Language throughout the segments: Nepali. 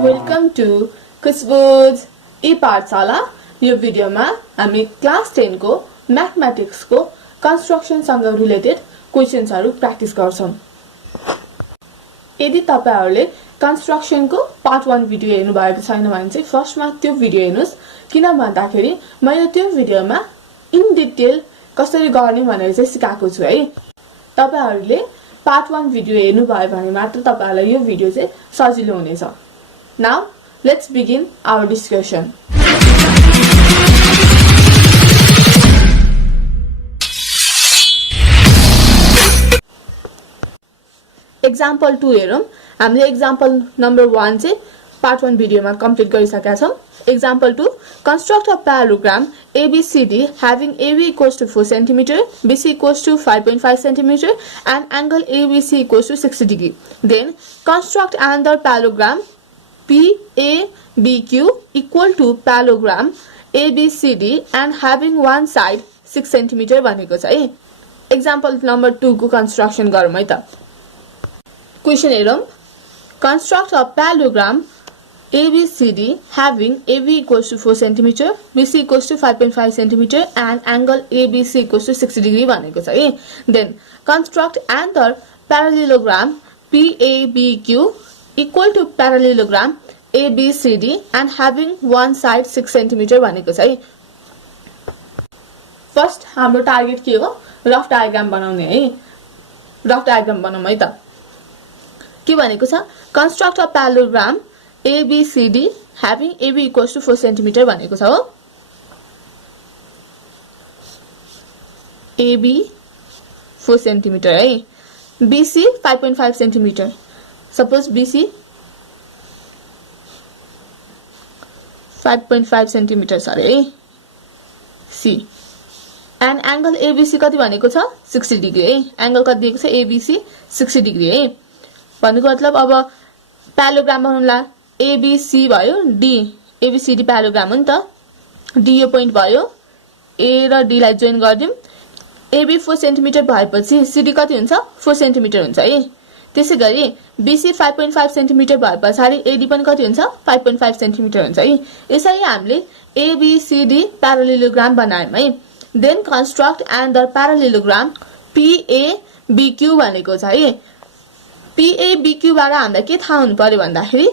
वेलकम टु खुशबुज ई पाठशाला। यो भिडियोमा हामी क्लास 10 को मैथमेटिक्स को कन्स्ट्रक्सन सँग रिलेटेड क्वेशन्सहरु प्र्याक्टिस गर्छौं। यदि तपाईहरुले कन्स्ट्रक्सन को पार्ट 1 भिडियो हेर्नु भएको छैन भने चाहिँ फर्स्टमा त्यो भिडियो हेर्नुस्, किन भन्दाखेरि मैले त्यो भिडियोमा इन डिटेल कसरी गर्ने भनेर चाहिँ सिकाएको छु है। तपाईहरुले पार्ट 1 भिडियो हेर्नु भयो भने मात्र तपाईहरुलाई यो भिडियो चाहिँ सजिलो हुनेछ। Now, let's begin our discussion. Example 2 हेरौं। हामीले example number 1 चाहिँ part 1 भिडियोमा कम्प्लिट गरिसकेका छौं। Example 2, construct a parallelogram ABCD having AB equals to 4 cm, BC equals to 5.5 cm and angle ABC equals to 60 degree. Then construct another parallelogram PABQ equal to parallelogram ABCD and having one side 6 cm भनेको छ है। Example number 2 को construction गरौँ है त। Question हेरौं। Construct a parallelogram ABCD having AB equals to 4 cm, BC equals to 5.5 cm and angle ABC equals to 60 degree भनेको छ है। Then construct another parallelogram PABQ equal to parallelogram ABCD and having one side 6 cm भनेको छ है। फर्स्ट हाम्रो टार्गेट के हो? रफ डायग्राम बनाउने है। रफ डायग्राम बनाउँ है त। के भनेको छ? construct a parallelogram ABCD having AB equals to 4 cm भनेको छ हो। AB 4 cm है। BC 5.5 cm। Suppose BC 5.5 cm अरे है। C and angle ABC कति भनेको छ? 60 डिग्री है। एंगल कति दिएको छ? ABC 60 डिग्री है। भनेको मतलब अब प्यारालोग्राम बनाउला। ABC भयो D, ABCD प्यारालोग्राम हो नि त। D यो पोइन्ट भयो। A र D लाई जोइन गर्दियौं। AB 4 cm भएपछि CD कति हुन्छ? 4 cm हुन्छ है। त्यसैगरी BC 5.5 cm भएपछि AD पनि कति हुन्छ? 5.5 cm हुन्छ है। यसरी हामीले ABCD प्यारालेलोग्राम बनायौं है। Then construct another parallelogram PABQ भनेको छ है। PABQ बाट हामीलाई के थाहा हुनु पर्यो भन्दाखेरि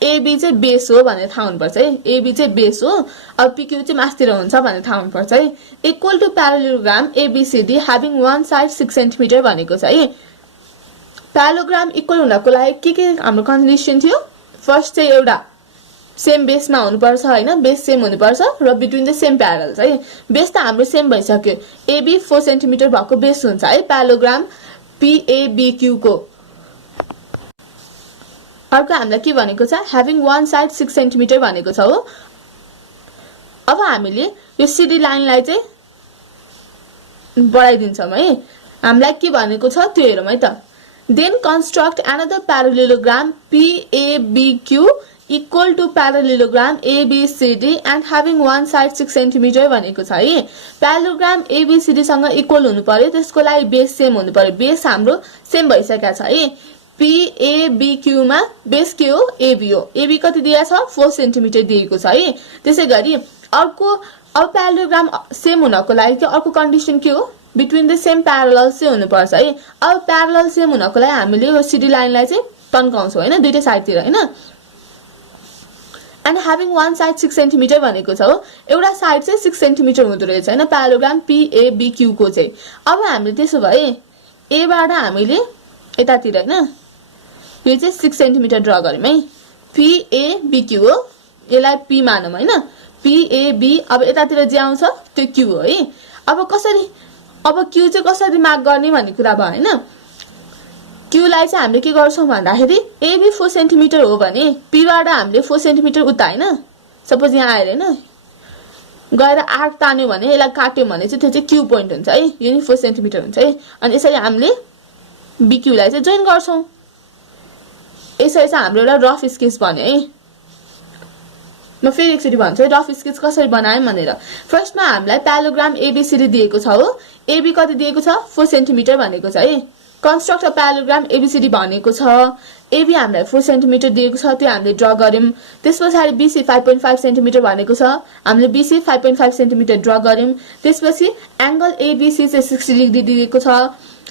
AB चाहिँ बेस हो भनेर थाहा हुनुपर्छ है। AB चाहिँ बेस हो, अब PQ चाहिँ मास्तिर हुन्छ भनेर थाहा हुनुपर्छ है। Equal to parallelogram ABCD having one side 6 cm भनेको छ है। प्यारालोग्राम इक्वल हुनको लागि के हाम्रो कन्डिसन थियो? फर्स्ट चाहिँ एउटा सेम बेसमा हुनुपर्छ हैन, बेस सेम हुनुपर्छ र बिट्विन द सेम प्यारल्स है। बेस त हाम्रो सेम भइसक्यो। AB 4 cm भएको बेस हुन्छ है प्यारालोग्राम PABQ को। अर्को हामीलाई के भनेको छ? having one side 6 cm भनेको छ हो। अब हामीले यो CD लाइनलाई चाहिँ बढाइदिन्छौं है। हामीलाई के भनेको छ त्यो हेरौँ है त। Then construct another parallelogram PABQ equal to parallelogram ABCD and having one side 6 cm भनेको छ है। प्यारालोग्राम ABCD सँग इक्वल हुनु पर्यो, त्यसको लागि बेस सेम हुनु पर्यो। बेस हाम्रो सेम भइसकेको छ है। PABQ मा बेस के हो? AB हो। AB कति दिएको छ? 4 cm दिएको छ है। त्यसैगरी अर्को अब प्यारालोग्राम सेम हुनको लागि के अर्को कन्डिसन के हो? बिट्विन द सेम प्यारलल चाहिँ हुनुपर्छ है। अब प्यारलल सेम हुनको लागि हामीले यो CD लाइनलाई चाहिँ तन्काउँछौं हैन, दुईटै साइडतिर हैन। And having one side 6 cm भनेको छ हो। एउटा साइड चाहिँ 6 cm हुँदो रहेछ हैन प्यारालोग्राम PABQ को चाहिँ। अब हामीले त्यसो भए A बाट हामीले यतातिर हैन यो चाहिँ 6 cm ड्रा गर्यौं है। PABQ हो। यसलाई P मानौं हैन। PAB अब यतातिर जे आउँछ त्यो Q हो है। अब कसरी अब Q चाहिँ कसरी मार्क गर्ने भन्ने कुरा भयो हैन। Q लाई चाहिँ हामीले के गर्छौं भन्दाखेरि AB 4 cm हो भने P बाट हामीले 4 cm उता हैन। सपोज यहाँ आएर हैन गएर आर्क तान्यो भने यसलाई काट्यो भने चाहिँ त्यो चाहिँ Q पोइन्ट हुन्छ है। यो नि 4 cm हुन्छ है। अनि यसरी हामीले BQ लाई चाहिँ जोइन गर्छौं। यसरी चाहिँ हाम्रो एउटा रफ स्केच बन्यो है। म फेरि एकचोटी भन्छु है रफ स्केच कसरी बनायौं भनेर। फर्स्टमा हामीलाई प्यारालोग्राम ABCD दिएको छ हो। AB कति दिएको छ? 4 cm भनेको छ है। कन्स्ट्रक्ट अ प्यारालोग्राम एबीसीडी भनेको छ। एबी हामीलाई 4 सेन्टिमिटर दिएको छ, त्यो हामीले ड्र गर्यौं। त्यसपछि बीसी 5.5 सेन्टिमिटर भनेको छ, हामीले बीसी 5.5 सेन्टिमिटर ड्र गर्यौं। त्यसपछि एंगल एबीसी चाहिँ 60 डिग्री दिएको छ,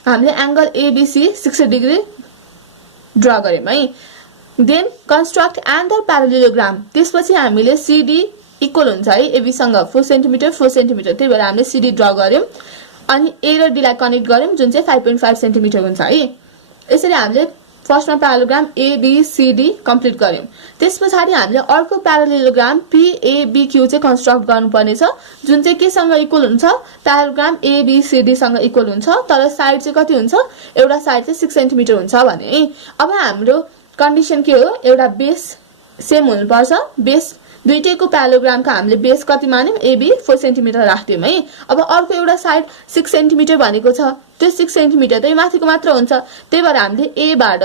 हामीले एंगल एबीसी 60 डिग्री ड्र गर्यौं है। देन कन्स्ट्रक्ट एन्डर प्यारालेलोग्राम, त्यसपछि हामीले सीडी इक्वल हुन्छ है एबी सँग 4 सेन्टिमिटर 4 सेन्टिमिटर, त्यही भएर हामीले सीडी ड्र गर्यौं अनि ए र डी लाई कनेक्ट गर्यौं जुन चाहिँ 5.5 सेन्टिमिटर हुन्छ है। यसरी हामीले फर्स्टमा प्यारालोग्राम एबीसीडी कम्प्लिट गर्यौं। त्यसपछि हामीले अर्को प्यारालेलोग्राम पीएबीक्यू चाहिँ कन्स्ट्रक्ट गर्नुपर्ने छ, जुन चाहिँ के सँग इक्वल हुन्छ, प्यारालोग्राम एबीसीडी सँग इक्वल हुन्छ, तर साइड चाहिँ कति हुन्छ, एउटा साइड चाहिँ 6 सेन्टिमिटर हुन्छ भने। अब हाम्रो कन्डिसन के हो, एउटा बेस सेम हुनुपर्छ। बेस दुईटैको प्यारालोग्रामको हामीले बेस कति मान्यौं, एबी 4 सेन्टिमिटर राख्दियौं है। अब अर्को एउटा साइड 6 सेन्टिमिटर भनेको छ, त्यो 6 सेन्टिमिटर चाहिँ माथिको मात्र हुन्छ, त्यही भएर हामीले ए बाट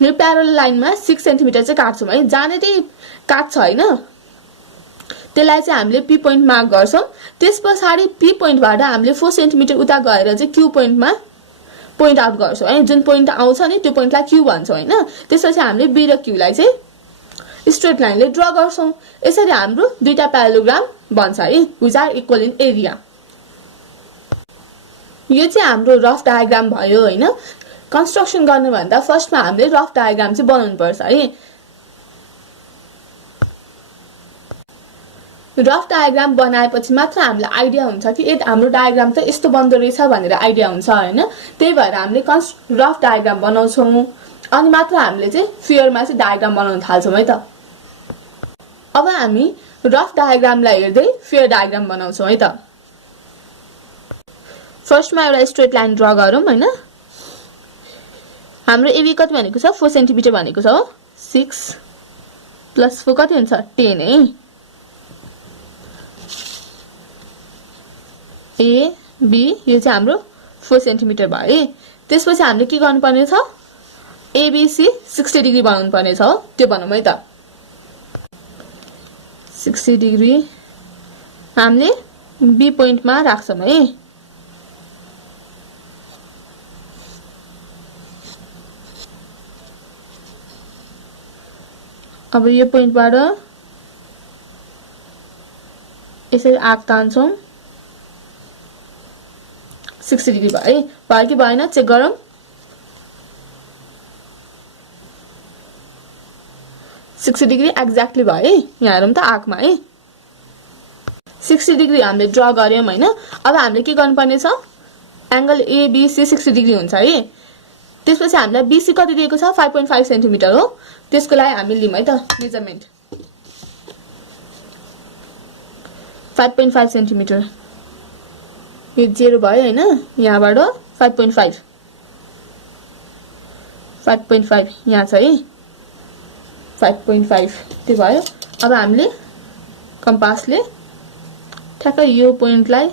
यो प्यारल लाइनमा 6 सेन्टिमिटर चाहिँ काट्छौं है। जाने चाहिँ काट्छ हैन, त्यसलाई चाहिँ हामीले पी पोइन्ट मार्क गर्छौं। त्यसपछि पी पोइन्टबाट हामीले 4 सेन्टिमिटर उता गएर चाहिँ क्यू पोइन्टमा पोइन्ट आउट गर्छौं है। जुन पोइन्ट आउँछ नि त्यो पोइन्टलाई क्यू भन्छौं हैन। त्यसपछि हामीले बी र क्यू लाई चाहिँ स्ट्रेट लाइनले ड्र गर्छौं। यसरी हाम्रो दुईटा प्यारालोग्राम बन्छ है, which are equal in area. यो चाहिँ हाम्रो रफ डायग्राम भयो हैन। कन्स्ट्रक्सन गर्ने भन्दा फर्स्टमा हामीले रफ डायग्राम चाहिँ बनाउनु पर्छ है। रफ डायग्राम बनाएपछि मात्र हामीलाई आइडिया हुन्छ कि ए हाम्रो डायग्राम त यस्तो बन्दो रहेछ भनेर आइडिया हुन्छ हैन। त्यही भएर हामीले रफ डायग्राम बनाउँछौं अनि मात्र हामीले चाहिँ फियरमा चाहिँ डायग्राम बनाउन थाल्छौं है त। अब हामी रफ डायग्रामलाई हेर्दै फियर डायग्राम बनाउँछौं है त। फर्स्टमा एउटा स्ट्रेट लाइन ड्र गरौँ हैन। हाम्रो एबी कति भनेको छ, 4 सेन्टिमिटर भनेको छ हो। 6 + 4 कति हुन्छ, 10 है। ए बी यो चाहिँ हाम्रो 4 सेन्टिमिटर भयो है। त्यसपछि हामीले के गर्नुपर्ने छ, एबीसी 60 डिग्री बनाउनु पर्ने छ हो, त्यो बनाउँ है त। 60 डिग्री हामीले बी पोइन्टमा राख्छौं है। अब यो पोइन्टबाट यसरी आर्क तान्छौं। 60 डिग्री भयो है, भयो कि भएन चेक गरौँ। 60 डिग्री एक्ज्याक्टली भयो है। यहाँ हेरौँ त आर्कमा है 60 डिग्री हामीले ड्र गर्यौं हैन। अब हामीले के गर्नुपर्ने छ, एंगल एबीसी 60 डिग्री हुन्छ है। त्यसपछि हामीलाई बीसी कति दिएको छ, 5.5 सेन्टिमिटर हो। त्यसको लागि हामी लियौं है त मेजरमेन्ट 5.5 सेन्टिमिटर। यो 0 भयो हैन, यहाँबाट 5.5 यहाँ छ है 5.5 त्यो भयो। अब हामीले कम्पासले ठ्याक्कै यो पोइन्टलाई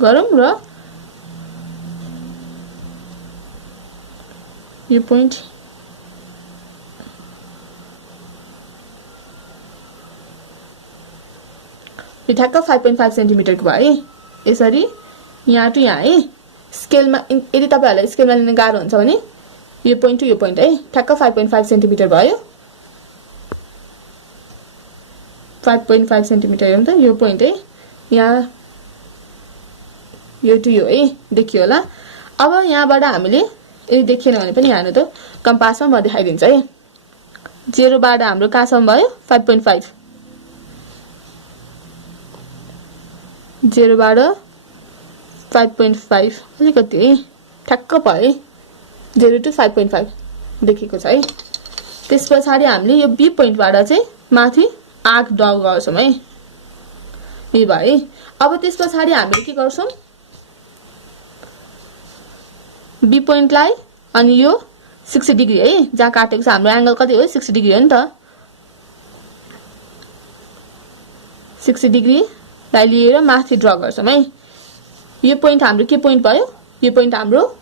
गरौँ र यो पोइन्ट यो ठ्याक्क 5.5 सेन्टिमिटरको भयो है। यसरी यहाँ टु यहाँ है। स्केलमा यदि तपाईहरुलाई स्केलमा लिन गाह्रो हुन्छ भने यो पोइन्ट टु यो पोइन्ट है ठ्याक्क 5.5 सेन्टिमिटर भयो। 5.5 सेन्टिमिटर हो नि त यो पोइन्ट है। यहाँ यो टु यो है देखियो होला। अब यहाँबाट हामीले यदि देखिएन भने पनि यहाँ त कम्पासमा म देखाइदिन्छु है। 0 बाट हाम्रो कहाँसम्म भयो 5.5 0 बाट 5.5 अलिकति है ठ्याक्क भयो 0 to 5.5 देखेको छ है। त्यसपछि हामीले यो बी पोइन्टबाट चाहिँ माथि आर्क ड्र गर्छौं है। यो भयो। अब त्यसपछि हामीले के गर्छौं बी पोइन्टलाई अनि यो 60 डिग्री है जहाँ काटेको छ हाम्रो एंगल कति हो 60 डिग्री हो नि त। 60 डिग्री लाई लिएर माथि ड्र गर्छौं है। यो पोइन्ट हाम्रो के पोइन्ट भयो यो पोइन्ट हाम्रो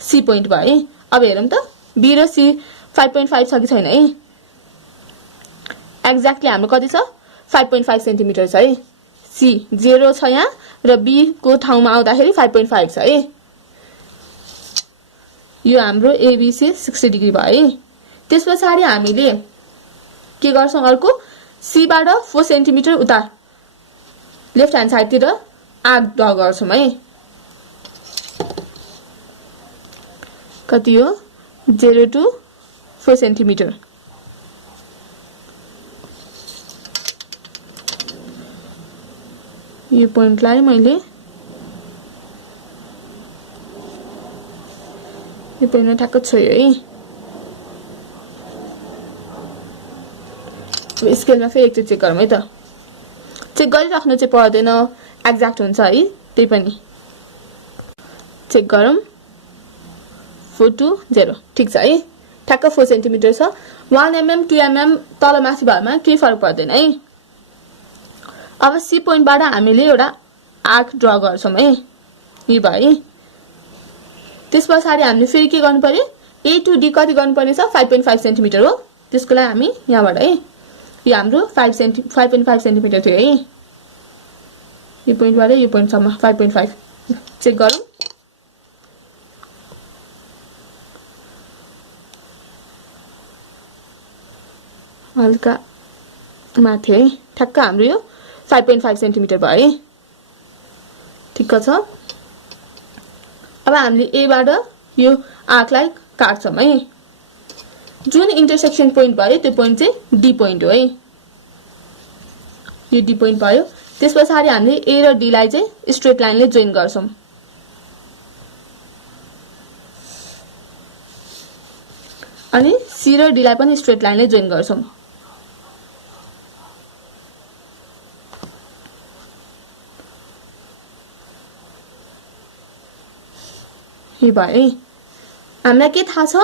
सी पोइन्ट भयो है। अब हेरौं त बी र सी 5.5 छ कि छैन है। एक्ज्याक्टली हाम्रो कति छ 5.5 सेन्टिमिटर छ है। सी 0 छ यहाँ र बी को ठाउँमा आउँदाखेरि 5.5 छ है। यो हाम्रो एबीसी 60 डिग्री भयो है। त्यसपछि हामीले के गर्छौं, अर्को सी बाट 4 सेन्टिमिटर उता लेफ्ट ह्यान्ड साइडतिर आर्क ड्रा गर्छौं है। कति हो 0 to 4 सेन्टिमिटर। यो पोइन्टलाई मैले यो पोइन्टमा ठ्याक्क छोयो है। अब स्केलमा फेरि एकचोटि चेक गरौँ है त। चेक गरिराख्नु चाहिँ पर्दैन, एक्ज्याक्ट हुन्छ है। त्यही पनि चेक गरौँ। 4 to 0 ठिक छ है। ठ्याक्क 4 सेन्टिमिटर छ। 1 mm 2 mm तल माथि भएमा केही फरक पर्दैन है। अब सी पोइन्टबाट हामीले एउटा आर्क ड्रा गर्छौं है। यो भयो। त्यसपछि हामीले फेरि के गर्नु पर्यो, ए टु डी कति गर्नु पर्ने छ 5.5 सेन्टिमिटर हो। त्यसको लागि हामी यहाँबाट है यो हाम्रो 5.5 सेन्टिमिटर थियो है। यो पोइन्टबाट यो पोइन्टसम्म 5.5 चेक गरौँ। हल्का माथि है। ठ्याक्क हाम्रो यो 5.5 सेन्टिमिटर भयो है। ठिक छ। अब हामीले ए बाट यो आर्कलाई काट्छौं है। जुन इन्टरसेक्सन पोइन्ट भयो त्यो पोइन्ट चाहिँ डी पोइन्ट हो है। यो डी पोइन्ट भयो। त्यसपछि हामीले ए र डी लाई चाहिँ स्ट्रेट लाइनले जोइन गर्छौं। अनि सी र डी लाई पनि स्ट्रेट लाइनले जोइन गर्छौं। यो भयो है। हामीलाई के थाहा छ,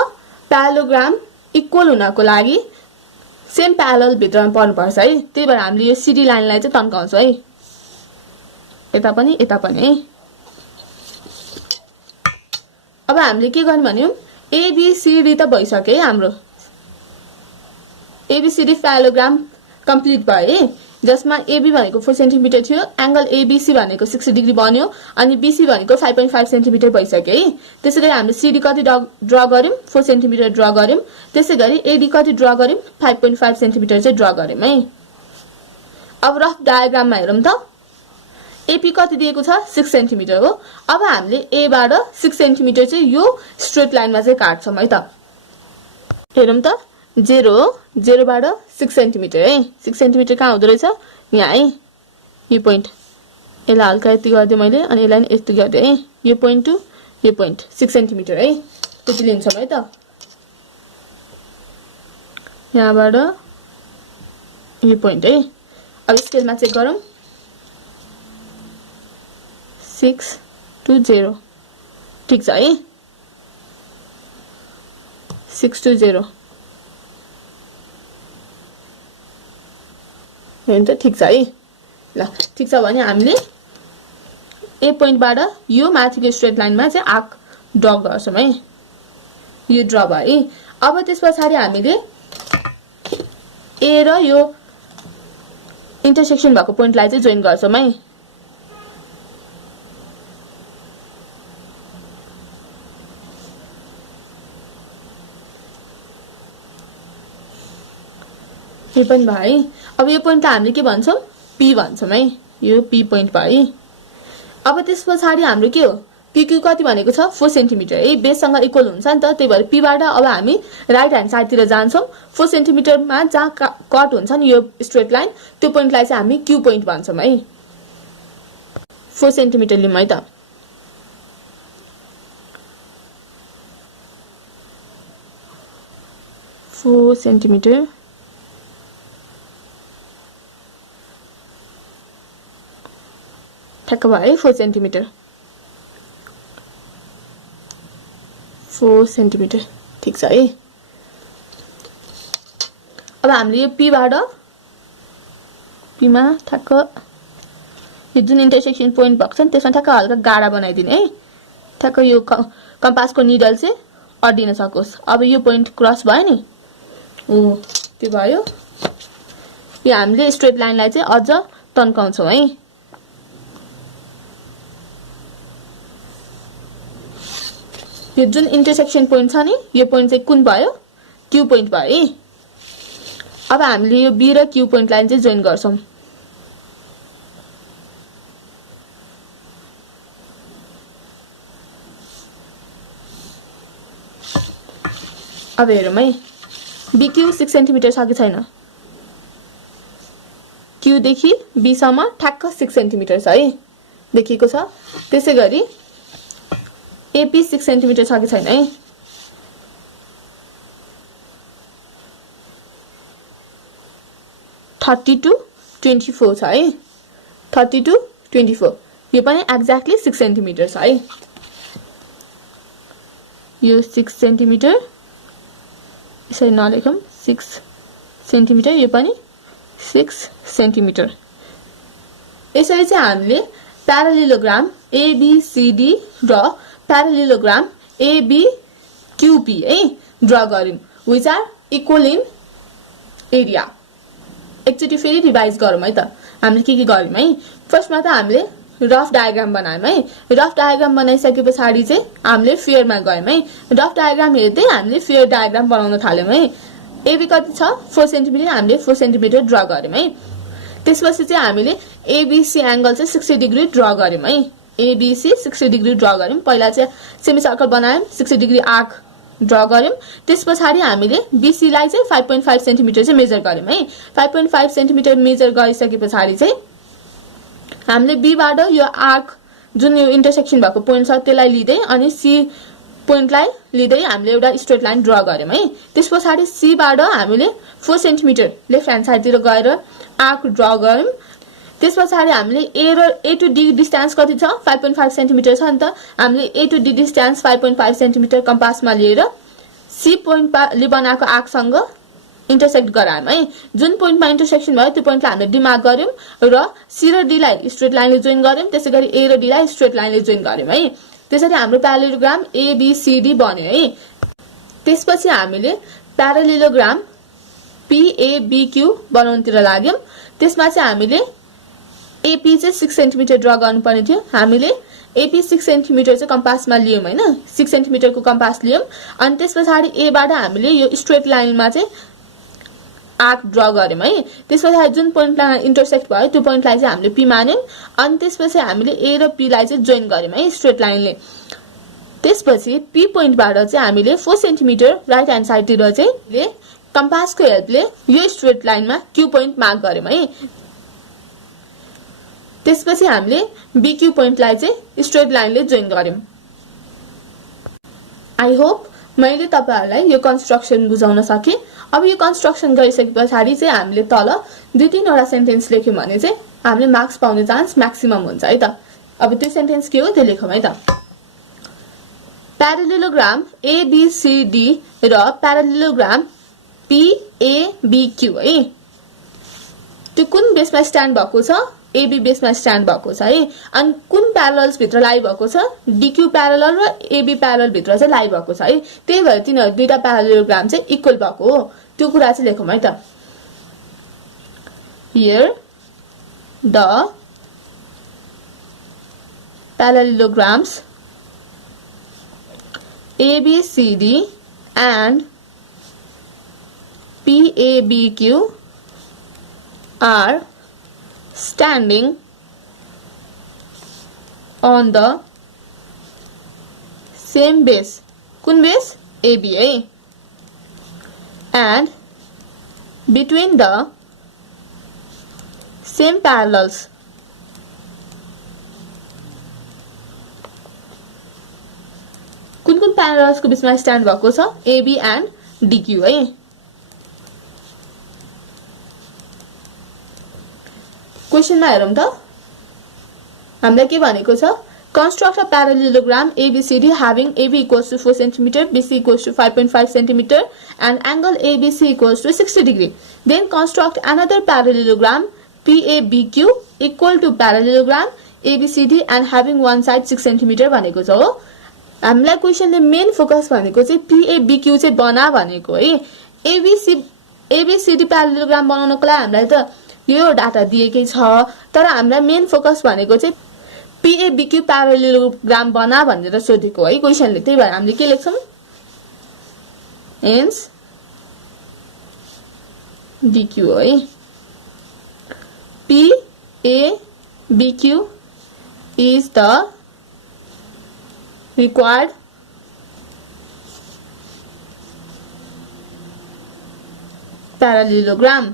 प्यारालोग्राम इक्वल हुनको लागि सेम प्यारल भित्रमा पर्नुपर्छ है। त्यही भएर हामीले यो सीडी लाइनलाई चाहिँ तन्काउँछौं है। यता पनि है। अब हामीले के गर्नु भन्यौं, एबीसीडी त भइसक्यो है। हाम्रो एबीसीडी प्यारालोग्राम कम्प्लिट भयो है। जसमा एबी भनेको 4 सेन्टिमिटर थियो, एंगल एबीसी भनेको 60 डिग्री बन्यो, अनि बीसी भनेको 5.5 सेन्टिमिटर भइसक्यो है। त्यसैगरी हामीले सीडी कति ड्रा गर्यौं 4 सेन्टिमिटर ड्रा गर्यौं। त्यसैगरी एडी कति ड्रा गर्यौं 5.5 सेन्टिमिटर चाहिँ ड्रा गर्यौं है। अब रफ डायग्राममा हेरौं त। एपी कति दिएको छ 6 सेन्टिमिटर हो। अब हामीले ए बाट 6 सेन्टिमिटर चाहिँ यो स्ट्रेट लाइनमा चाहिँ काट्छौं है त। हेरौं त 0 बाट 6 सेन्टिमिटर है। 6 सेन्टिमिटर कहाँ हुँदो रहेछ, यहाँ है। यो पोइन्ट यसलाई हल्का यति गर्दिए मैले, अनि यसलाई यति गर्दिए है। यो पोइन्ट टु यो पोइन्ट 6 सेन्टिमिटर है। त्यति लिन्छौं है त। यहाँबाट यो पोइन्ट है। अब स्केलमा चेक गरौँ। 6 to 0 ठिक छ है। 6 to 0 हुन्छ, ठिक छ है। ल ठिक छ भने हामीले ए पोइन्टबाट यो माथिको स्ट्रेट लाइनमा चाहिँ आर्क ड्रा गर्छौं है। यो ड्रा भयो। अब त्यसपछि हामीले ए र यो इन्टरसेक्सन भएको पोइन्टलाई चाहिँ जोइन गर्छौं है। यो पनि भयो। अब यो पोइन्टलाई हामीले के भन्छौं, पी भन्छौं है। यो पी पोइन्ट भयो। अब त्यसपछि हाम्रो के हो, पीक्यू कति भनेको छ 4 सेन्टिमिटर है। बेससँग इक्वल हुन्छ नि त। त्यही भएर पी बाट अब हामी राइट ह्यान्ड साइडतिर जान्छौं। 4 सेन्टिमिटरमा जहाँ कट हुन्छ नि यो स्ट्रेट लाइन, त्यो पोइन्टलाई चाहिँ हामी क्यू पोइन्ट भन्छौं है। 4 सेन्टिमिटर लिउँ है त। फोर सेन्टिमिटर ठ्याक्क भयो 4 सेन्टिमिटर। 4 सेन्टिमिटर ठिक छ है। अब हामीले यो पीमा ठ्याक्क यो जुन इन्टरसेक्सन पोइन्ट भएको छ नि त्यसमा ठ्याक्क हल्का गाडा बनाइदिने है। ठ्याक्क यो कम्पासको निडल चाहिँ अड्डिन सकोस्। अब यो पोइन्ट क्रस भयो नि, त्यो भयो। यो हामीले स्ट्रेट लाइनलाई चाहिँ अझ तन्काउँछौं है। यो जुन इन्टरसेक्सन पोइन्ट छ नि यो पोइन्ट चाहिँ कुन भयो क्यू पोइन्ट भयो है। अब हामीले यो बी र क्यू पोइन्ट लाइन चाहिँ जोइन गर्छौं। अब हेरौँ है बीक्यू 6 सेन्टिमिटर छ कि छैन। क्यू देखि बी सम्म ठ्याक्क 6 सेन्टिमिटर छ है देखिएको छ। त्यसैगरी एपी 6 सेन्टिमिटर छ कि छैन है। थर्टी टू 24 छ है 30 to 24 यो पनि एक्ज्याक्टली 6 सेन्टिमिटर छ है। यो 6 सेन्टिमिटर यसरी नलेखौं 6 सेन्टिमिटर यो पनि 6 सेन्टिमिटर। यसरी चाहिँ हामीले प्यारालेलोग्राम एबीसीडी र प्यारालेलोग्राम एबीक्यूपी है ड्रा गर्यौं which are equal in area. एकचोटी फेरि रिभाइज गरौँ है त हामीले के गर्यौं है। फर्स्टमा त हामीले रफ डायग्राम बनायौं है। रफ डायग्राम बनाइसकेपछि चाहिँ हामीले फियरमा गयौं है। रफ डायग्राम हेर्दै हामीले फियर डायग्राम बनाउन थाल्यौं है। एबी कति छ 4 सेन्टिमिटर हामीले 4 सेन्टिमिटर ड्रा गर्यौं है। त्यसपछि चाहिँ हामीले एबीसी एंगल चाहिँ 60 डिग्री ड्रा गर्यौं है। एबीसी 60 डिग्री ड्रा गर्यौं। पहिला चाहिँ सेमी सर्कल बनायौं 60 डिग्री आर्क ड्रा गर्यौं। त्यसपछि हामीले बीसी लाई चाहिँ 5.5 सेन्टिमिटर चाहिँ मेजर गर्यौं है। 5.5 सेन्टिमिटर मेजर गरिसकेपछि चाहिँ हामीले बी बाट यो आर्क जुन यो इन्टरसेक्सन भएको पोइन्ट छ त्यसलाई लिँदै अनि सी पोइन्टलाई लिँदै हामीले एउटा स्ट्रेट लाइन ड्रा गर्यौं है। त्यसपछि सी बाट हामीले 4 सेन्टिमिटर लेफ्ट ह्यान्ड साइडतिर गएर आर्क ड्रा गर्यौं। त्यसपछि हामीले ए टु डी डिस्टेन्स कति छ 5.5 सेन्टिमिटर छ नि त। हामीले ए टु डी डिस्टेन्स 5.5 सेन्टिमिटर कम्पासमा लिएर सी पोइन्टले बनाएको आर्कसँग इन्टरसेक्ट गरायौं है। जुन पोइन्टमा इन्टरसेक्सन भयो त्यो पोइन्टलाई हामीले डिमार्क गर्यौं र सी र डी लाई स्ट्रेट लाइनले जोइन गर्यौं। त्यसैगरी ए र डी लाई स्ट्रेट लाइनले जोइन गर्यौं है। त्यसरी हाम्रो प्यारालेलोग्राम एबीसीडी बन्यो है। त्यसपछि हामीले प्यारालेलोग्राम पीएबीक्यू बनाउनतिर लाग्यौं। त्यसमा चाहिँ हामीले एपी चाहिँ 6 सेन्टिमिटर ड्रा गर्नुपर्ने थियो। हामीले एपी 6 सेन्टिमिटर चाहिँ कम्पासमा लियौं हैन। 6 सेन्टिमिटरको कम्पास लियौं अनि त्यसपछि ए बाट हामीले यो स्ट्रेट लाइनमा चाहिँ आर्क ड्रा गर्यौं है। त्यसपछि जुन पोइन्टमा इन्टरसेक्ट भयो त्यो पोइन्टलाई चाहिँ हामीले पी मान्यौं अनि त्यसपछि हामीले ए र पी लाई चाहिँ जोइन गर्यौं है स्ट्रेट लाइनले। त्यसपछि पी पोइन्टबाट चाहिँ हामीले 4 सेन्टिमिटर राइट ह्यान्ड साइडतिर चाहिँ कम्पासको हेल्पले यो स्ट्रेट लाइनमा क्यू पोइन्ट मार्क गर्यौं है। त्यसपछि हामीले बीक्यू पोइन्टलाई चाहिँ स्ट्रेट लाइनले जोइन गर्यौं। आई होप मैले तपाईहरुलाई यो कन्स्ट्रक्सन बुझाउन सके। अब यो कन्स्ट्रक्सन गरिसकेपछि चाहिँ हामीले तल 2-3 वटा सेन्टेन्स लेख्यौं भने चाहिँ हामीले मार्क्स पाउने चान्स म्याक्सिमम हुन्छ है त। अब त्यो सेन्टेन्स के हो त्यो लेखौं है त। प्यारालेलोग्राम एबीसीडी र प्यारालेलोग्राम पीएबीक्यू है त्यो कुन बेसमा स्ट्यान्ड भएको छ एबी बेसमा स्ट्यान्ड भएको छ है। अनि कुन प्यारलल्स भित्र लाई भएको छ डीक्यू प्यारलल र एबी प्यारलल भित्र चाहिँ लाई भएको छ है। त्यही भएर तिनीहरु दुईटा प्यारालेलोग्राम चाहिँ इक्वल भएको हो त्यो कुरा चाहिँ लेखौं है त। Here the parallelograms ABCD and PABQ are standing on the same base. Kun base? AB है। And between the same parallels. कुन parallels को बीचमा स्ट्यान्ड भएको छ AB and DQ है। क्वेशनमा हेरौं त हामीलाई के भनेको छ construct a parallelogram ABCD having AB equals to 4 cm, BC equals to 5.5 cm and angle ABC equals to 60 degree. Then construct another parallelogram PABQ equal to parallelogram ABCD and having one side 6 cm भनेको छ हो। हामीलाई क्वेशनले मेन फोकस भनेको चाहिँ PABQ चाहिँ बना भनेको है। ABCD प्यारालेलोग्राम बनाउनको लागि हामीलाई त यो डाटा दिएकै छ तर हामीलाई मेन फोकस भनेको चाहिँ PABQ प्यारालेलोग्राम बना भनेर सोधेको है क्वेशनले, त्यही भएर हामीले के लेख्छौं हेन्स DQ है। PABQ is the required parallelogram।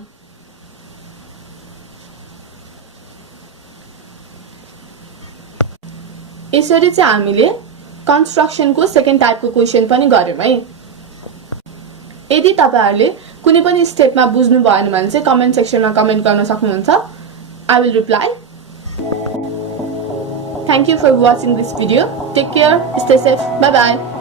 यसरी चाहिँ हामीले कन्स्ट्रक्सनको सेकेन्ड टाइपको क्वेशन पनि गर्यौं है। यदि तपाईहरुले कुनै पनि स्टेपमा बुझ्नु भएन भने चाहिँ कमेन्ट सेक्सनमा कमेन्ट गर्न सक्नुहुन्छ। I will reply. Thank you for watching this video. Take care. Stay safe. Bye bye.